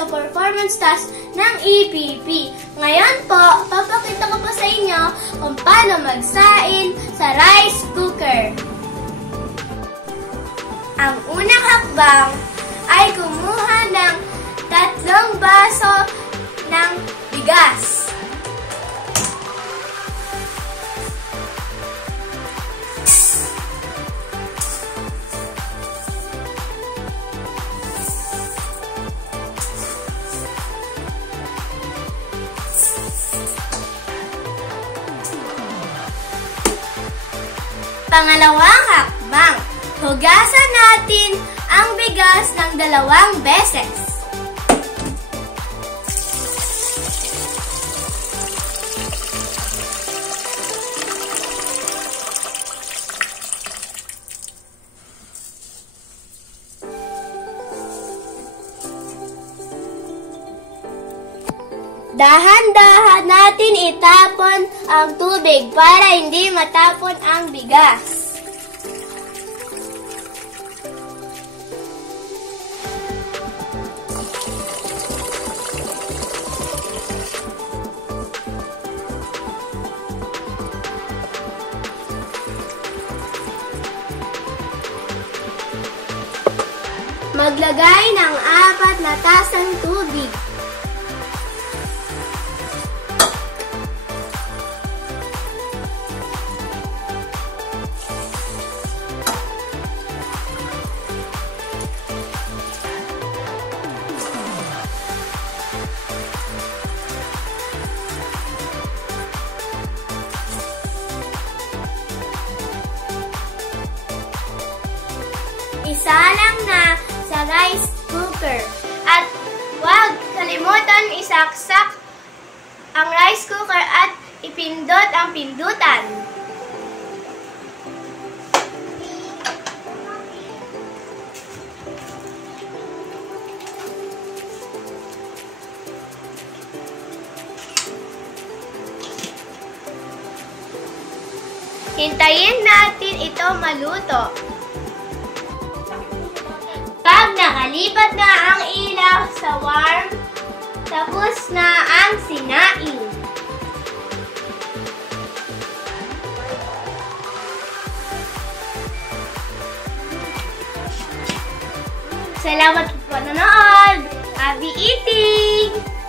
sa performance task ng EPP. Ngayon po, papakita ko po sa inyo kung paano magsain sa rice cooker. Ang unang hakbang ay kumuha ng 3 baso ng bigas. Pangalawang hakbang, hugasan natin ang bigas ng 2 beses. Dahan-dahan natin itapon ang tubig para hindi matapon ang bigas. Maglagay ng 4 na tasang tubig. Isalang na sa rice cooker. At huwag kalimutan isaksak ang rice cooker at ipindot ang pindutan. Hintayin natin ito maluto. Pag nakalipat na ang ilaw sa warm, tapos na ang sinaing. Salamat po sa panonood! Happy eating!